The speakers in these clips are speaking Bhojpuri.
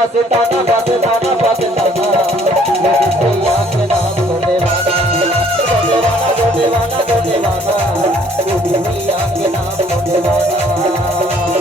बसताना बसताना बसताना भैया के नाम को देवाना देवाना देवाना भैया के नाम को देवाना।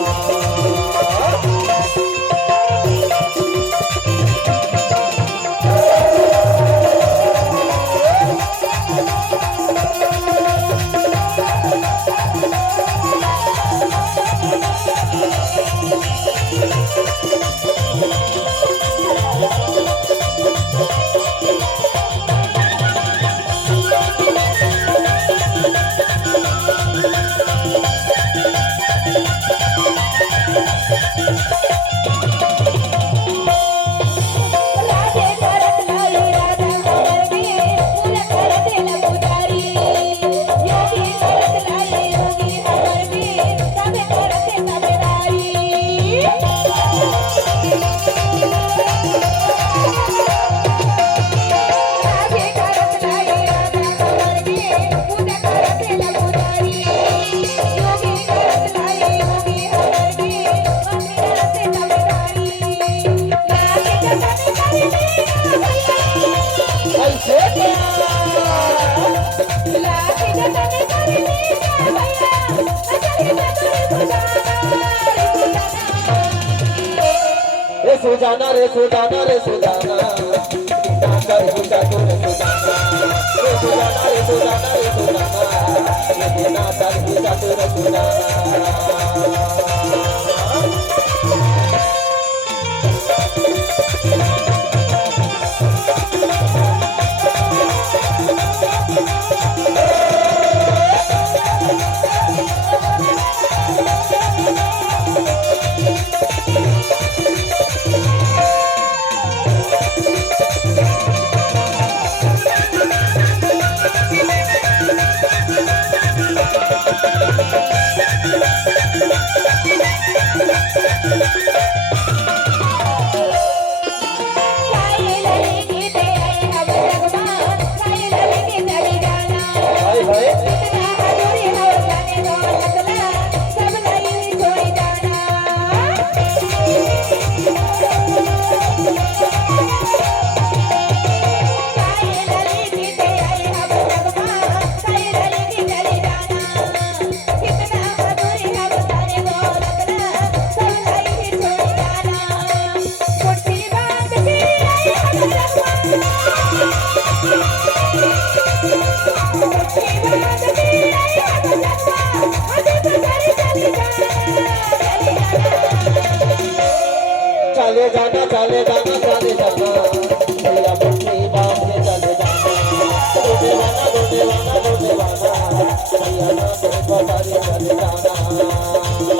सुजाना रे सुजाना रे सुजाना कर पूजा तो रे सुजाना रे सुजाना रे सुजाना रे सुजाना ये ना कर पूजा तो रे सुजाना। चले जाना चले जाना चले जाना भैया बच्चे बाप से चले जाना देवाना देवाना भैया ना तो बतारी चले जाना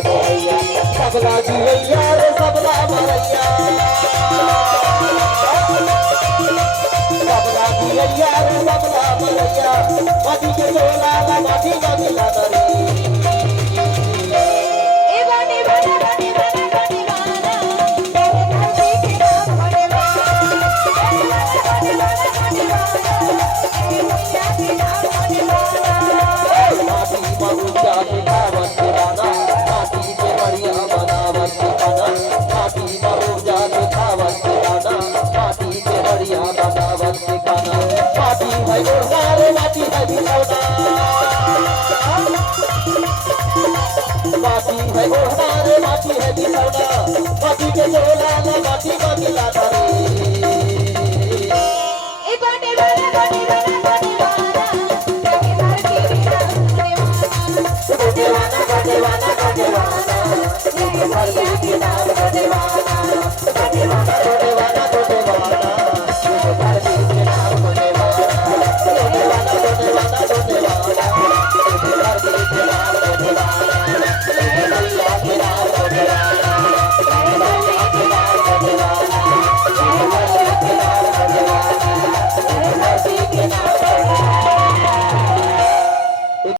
सबला जीवैया रे सबला मरैया सबला जीवैया रे सबला मरैया माटी के सोला ला माटी का मिला दरी ए बानी बानी बानी बानी बानी बाना तेरे धरती के नाम बड़े बानी बानी बानी बाना ए भैया के नाम बड़े बाना माटी मरुचा के खावत बाना माटी के बढ़िया बनावत खाना माटी मरुचा के खावत खाना माटी के बढ़िया बनावत खाना माटी है गोरा रे माटी है बिछौना माटी है गोरा बिछौना माटी के झोला न माटी माटी लात